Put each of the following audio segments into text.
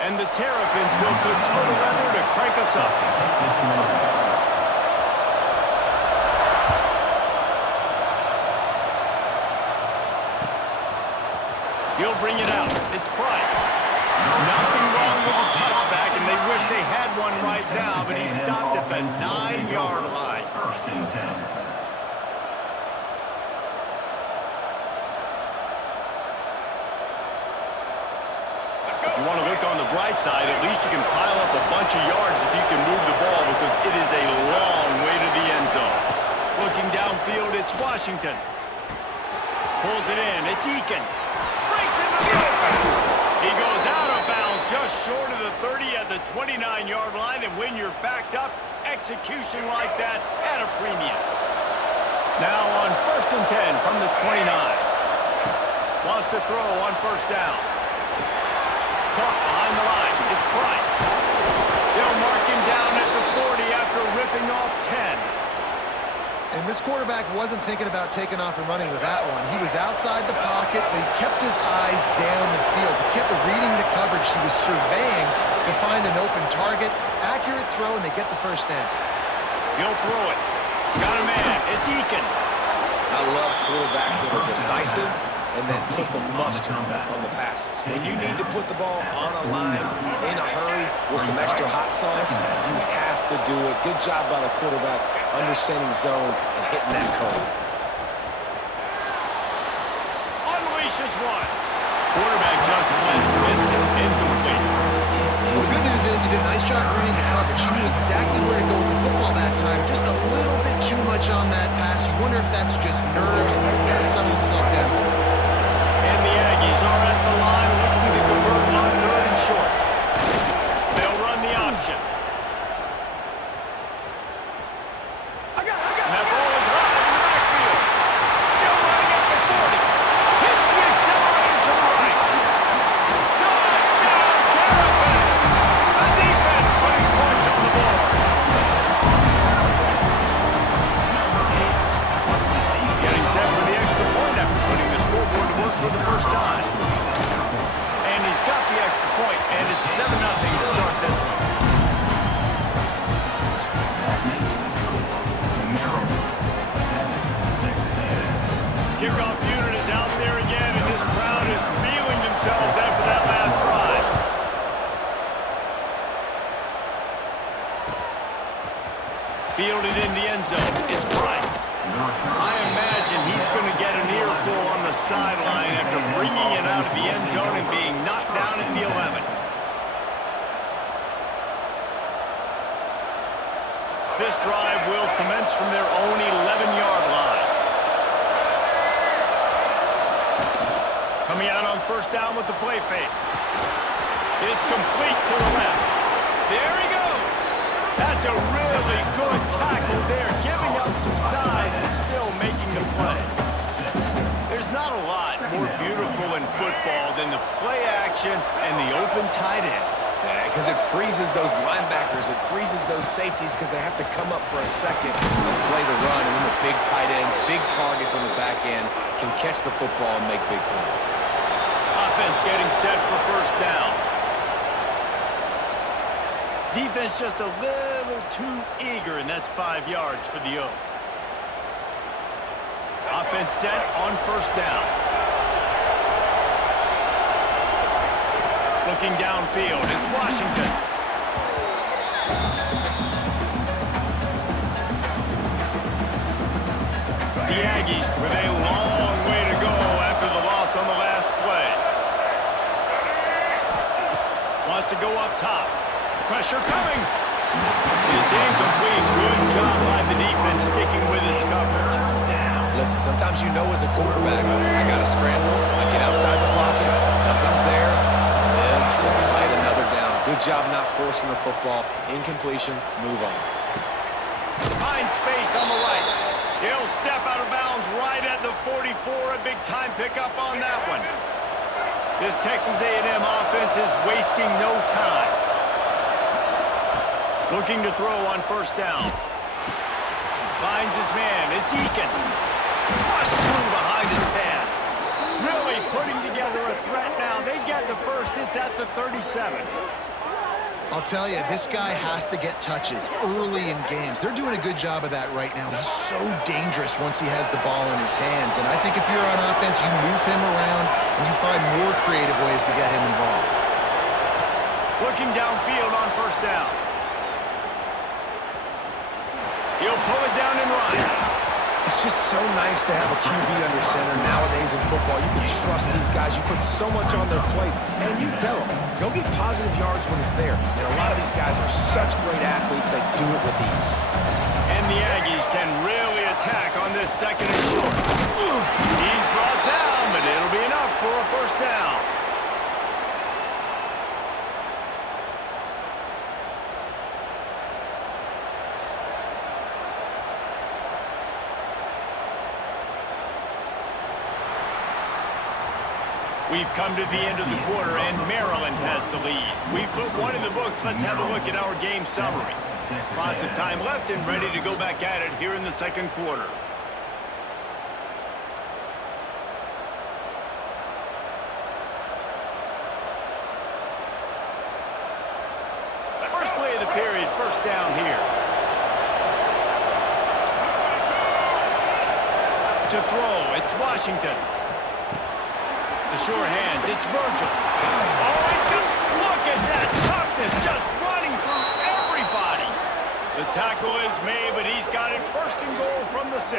And the Terrapins will put total weather to crank us up. He'll bring it out. It's Price. Nothing wrong with the touchback, and they wish they had one right now, but he stopped at the 9-yard line. First and 10. If you want to look on the bright side, at least you can pile up a bunch of yards if you can move the ball, because it is a long way to the end zone. Looking downfield, it's Washington. Pulls it in. It's Eakin. Breaks into the open. He goes out of bounds just short of the 30 at the 29-yard line, and when you're backed up, execution like that at a premium. Now on first and 10 from the 29. Wants to throw on first down. Caught behind the line. It's Price. They'll mark him down at the 40 after ripping off 10. And this quarterback wasn't thinking about taking off and running with that one. He was outside the pocket, but he kept his eyes down the field. He kept reading the coverage. He was surveying to find an open target. Accurate throw, and they get the first down. He'll throw it. Got a man. It's Eakin. I love quarterbacks that are decisive and then put the mustard on the passes. When you need to put the ball on a line in a hurry with some extra hot sauce, you have to do it. Good job by the quarterback understanding zone and hitting that cone. Unleashes one. Quarterback just missed it. Incomplete. Well, the good news is he did a nice job reading the coverage. He knew exactly where to go with the football that time. Just a little bit too much on that pass. You wonder if that's just nerves. He's got to settle himself down. And the Aggies are at the line looking to convert on third and short. They'll run the option. And that ball is high in the backfield. Still running at the 40. Hits the accelerator to the right. Touchdown, Terrapins! The defense putting points on the board. Getting set for the extra point after putting the scoreboard to work for the first time. And he's got the extra point, and it's 7-0 to start this one. Kickoff unit is out there again, and this crowd is feeling themselves after that last drive. Fielded in the end zone. It's Price. I imagine he's going to get an earful on the sideline after bringing it out of the end zone and being knocked down at the 11. This drive will commence from their own 11-yard line. Coming out on first down with the play fake. It's complete to the left. There he goes. That's a really good tackle there, giving up some size and still making the play. There's not a lot more beautiful in football than the play action and the open tight end. Yeah, because it freezes those linebackers. It freezes those safeties because they have to come up for a second and play the run. And then the big tight ends, big targets on the back end can catch the football and make big plays. Offense getting set for first down. Defense just a little too eager, and that's 5 yards for the O. Offense set on first down. Looking downfield, it's Washington. The Aggies with a long way to go after the loss on the last play. Wants to go up top. Pressure coming. It's incomplete. Good job by the defense sticking with its coverage. Listen, sometimes you know as a quarterback, I got to scramble, I get outside the pocket, nothing's there, live to fight another down. Good job not forcing the football. Incompletion, move on. Finds space on the right. He'll step out of bounds right at the 44. A big time pickup on that one. This Texas A&M offense is wasting no time. Looking to throw on first down. Finds his man. It's Eakin. Busts through behind his pad. Really putting together a threat now. They get the first. It's at the 37. I'll tell you, this guy has to get touches early in games. They're doing a good job of that right now. He's so dangerous once he has the ball in his hands. And I think if you're on offense, you move him around and you find more creative ways to get him involved. Looking downfield on first down. He'll pull it down and run. It's just so nice to have a QB under center. Nowadays in football, you can trust these guys. You put so much on their plate, and you tell them, go get positive yards when it's there. And a lot of these guys are such great athletes, they do it with ease. And the Aggies can really attack on this second and short. He's brought down, but it'll be enough for a first down. We've come to the end of the quarter, and Maryland has the lead. We've put one in the books. Let's have a look at our game summary. Lots of time left and ready to go back at it here in the second quarter. First play of the period, first down here. To throw, it's Washington. The sure hands, it's Virgil. Oh, he's got, look at that toughness, just running through everybody. The tackle is made, but he's got it first and goal from the 6.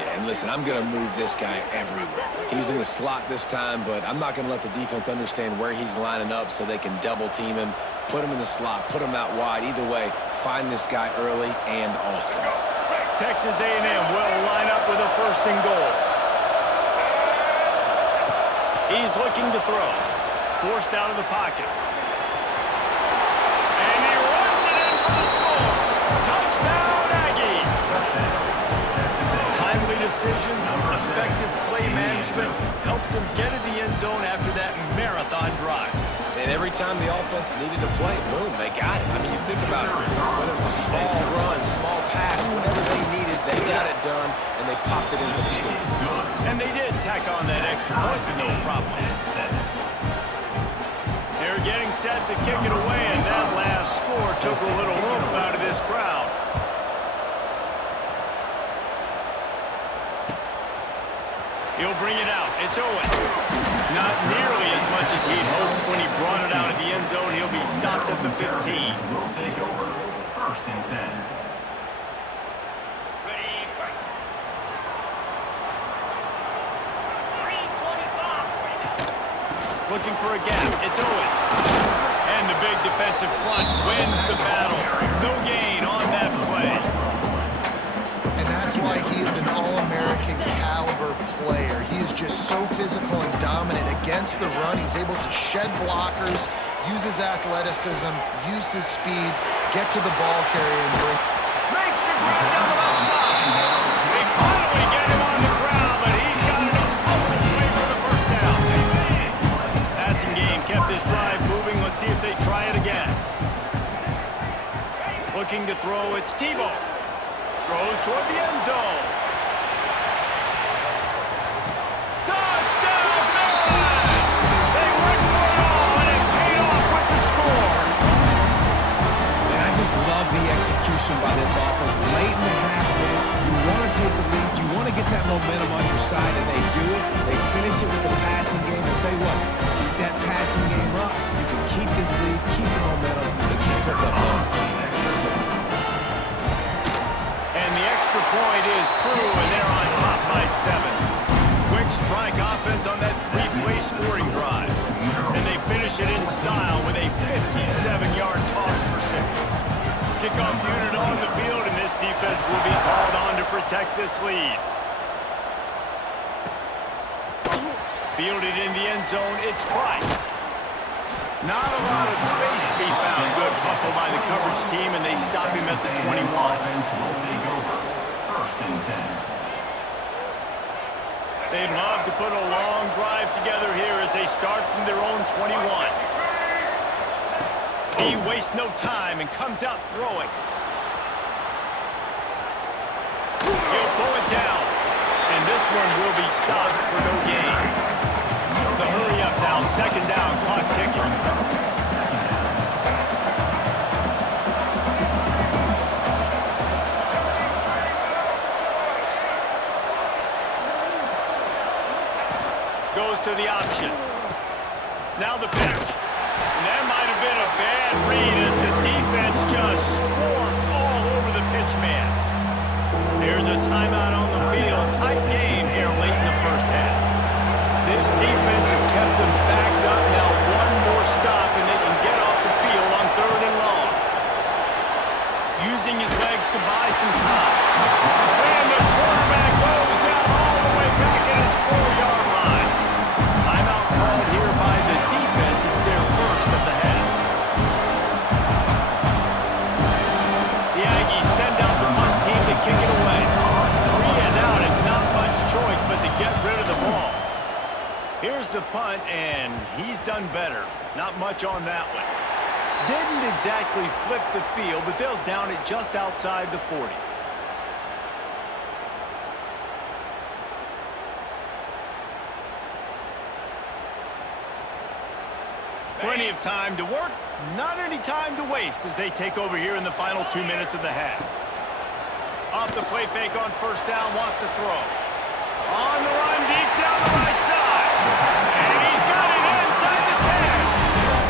Yeah, and listen, I'm going to move this guy everywhere. He's in the slot this time, but I'm not going to let the defense understand where he's lining up so they can double team him, put him in the slot, put him out wide. Either way, find this guy early and often. Texas A&M will line up with a first and goal. He's looking to throw. Forced out of the pocket. And he runs it in for the score. Touchdown, Aggies. Timely decisions, effective play management helps them get to the end zone after that marathon drive. And every time the offense needed to play, boom, they got it. I mean, you think about it, whether it was a small run, small pass, whatever they needed, they got it done, and they popped it in for the score. And they did tack on that extra point with no problem. They're getting set to kick it away, and that last score took a little rope out of this crowd. He'll bring it out. It's Owens. Not nearly as much as he'd hoped when he brought it out of the end zone. He'll be stopped at the 15. We'll take over first and 10. Looking for a gap. It's Owens. And the big defensive front wins the battle. No gain on that play. And that's why he is an All-American caliber player. He is just so physical and dominant against the run. He's able to shed blockers, use his athleticism, use his speed, get to the ball carrier and bring. Makes the grab down the outside. They finally get him on the ground, but he's got an explosive play for the first down. Passing game kept his drive moving. Let's see if they try it again. Looking to throw, it's Tebow. Throws toward the end zone. Touchdown, Maryland! They went for it all, and it paid off with the score. And I just love the execution by this offense. Late in the half, man, you want to take the lead, you want to get that momentum on your side, and they do it. They finish it with the passing game. I'll tell you what, keep that passing game up. You can keep this lead, keep the momentum, and keep putting up numbers. And the extra point is true, and they're on top by 7. Quick strike offense on that 3-play scoring drive. And they finish it in style with a 57-yard toss for 6. Kickoff unit on the field, and this defense will be called on to protect this lead. Fielded in the end zone, it's Price. Not a lot of space to be found. Good hustle by the coverage team, and they stop him at the 21. Will take over first and 10. They'd love to put a long drive together here as they start from their own 21. He wastes no time and comes out throwing. He'll pull it down, and this one will be stopped for no gain. second down, clock ticking. Goes to the option. Now the pitch. And that might have been a bad read as the defense just swarms all over the pitch man. There's a timeout on the field. Tight game here late in the first half. This defense has kept them backed up. Now one more stop and they can get off the field on 3rd and long. Using his legs to buy some time. And the quarterback goes down all the way back at his 4-yard line. Timeout called here by the defense. It's their first of the half. The Aggies send out the punt team to kick it away. 3 and out and not much choice but to get rid of the ball. Here's the punt, and he's done better. Not much on that one. Didn't exactly flip the field, but they'll down it just outside the 40. Plenty of time to work, not any time to waste as they take over here in the final 2 minutes of the half. Off the play fake on first down, wants to throw. On the run, deep down the right side. And he's got it inside the 10.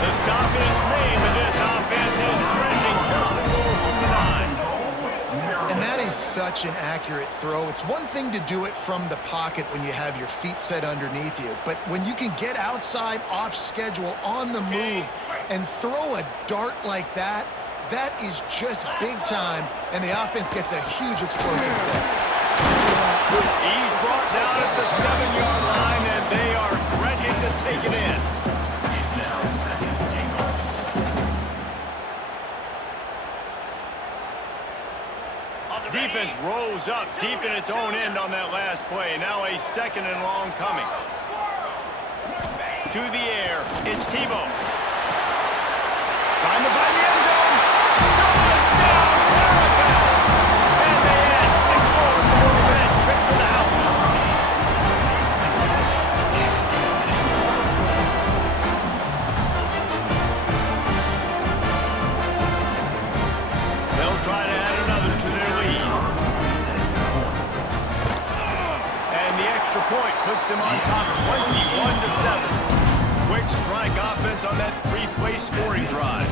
The stop is made, but this offense is threatening first and goal from the 9. And that is such an accurate throw. It's one thing to do it from the pocket when you have your feet set underneath you, but when you can get outside, off schedule, on the move, and throw a dart like that, that is just big time, and the offense gets a huge explosive play. He's brought down at the 7-yard line, and they are threatening to take it in. It's now 2nd and goal. Defense rose up deep in its own end on that last play. Now a 2nd and long coming. To the air, it's Tebow. Trying to find the end zone. Touchdown, Terrapin! And they add 6 more to that trip to the house. They'll try to add another to their lead. And the extra point puts them on top 21-7. Quick strike offense on that 3-play scoring drive.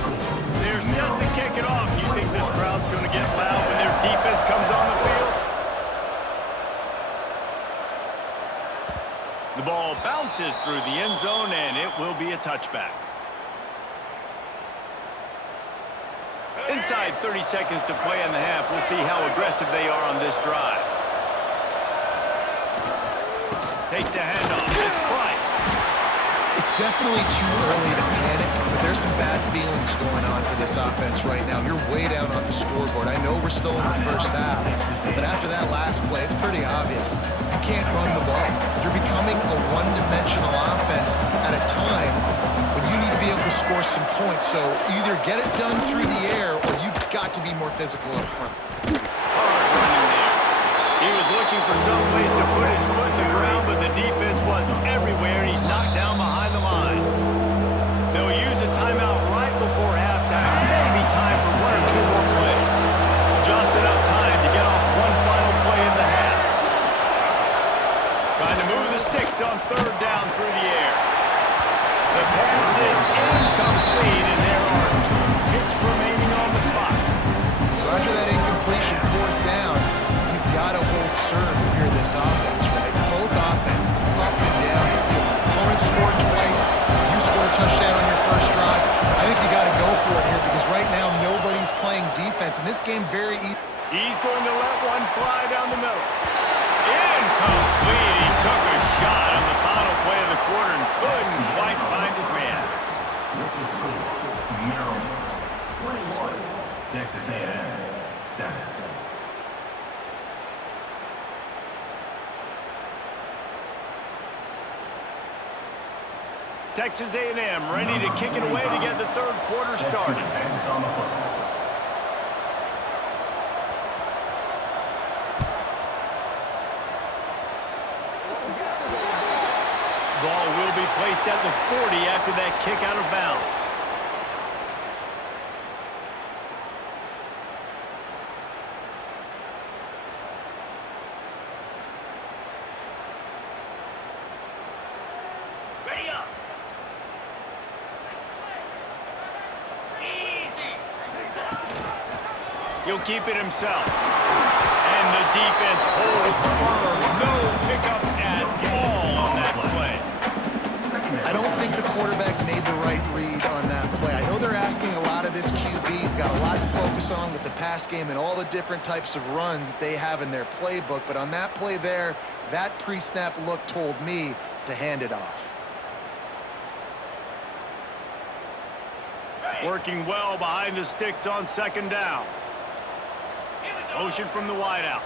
They're set to kick it off. You think this crowd's going to get loud when their defense comes on the field? The ball bounces through the end zone, and it will be a touchback. Inside 30 seconds to play in the half. We'll see how aggressive they are on this drive. Takes the handoff. It's Price. It's definitely too early to panic, but there's some bad feelings going on for this offense right now. You're way down on the scoreboard. I know we're still in the first half, but after that last play, it's pretty obvious. You can't run the ball. You're becoming a one-dimensional offense at a time when you need to be able to score some points. So either get it done through the air or you've got to be more physical up front. Hard running there. He was looking for some place to put his foot in the ground, but the defense was everywhere, and he's knocked down behind the line. They'll use a timeout right before halftime. Maybe time for 1 or 2 more plays. Just enough time to get off one final play in the half. Trying to move the sticks on 3rd down through the air. The pass is incomplete, and there are 2 ticks remaining on the clock. So after that incompletion, 4th down, you've got to hold serve if you're this offense, right? Both offenses, up and down the field. The opponent scored twice. You scored a touchdown on your first drive. I think you got to go for it here because right now nobody's playing defense. And this game very easy. He's going to let one fly down the middle. Incomplete. He took a shot on the final play of the quarter and couldn't quite find his man. With the score, Maryland 21, Texas A&M 7. Texas A&M ready to kick it away to get the 3rd quarter started. Hands on the football. Ball will be be placed at the 40 after that kick out of bounds. Ready up. Easy. He'll keep it himself. And the defense holds firm. No pickup at all on that play. I don't think the quarterback made the right read on that play. I know they're asking a lot of this QB. He's got a lot to focus on with the pass game and all the different types of runs that they have in their playbook. But on that play there, that pre-snap look told me to hand it off. Working well behind the sticks on second down. Motion from the wideout.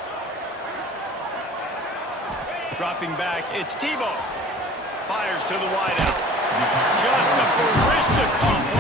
Dropping back, it's Tebow. Fires to the wideout. Just a Barishnikov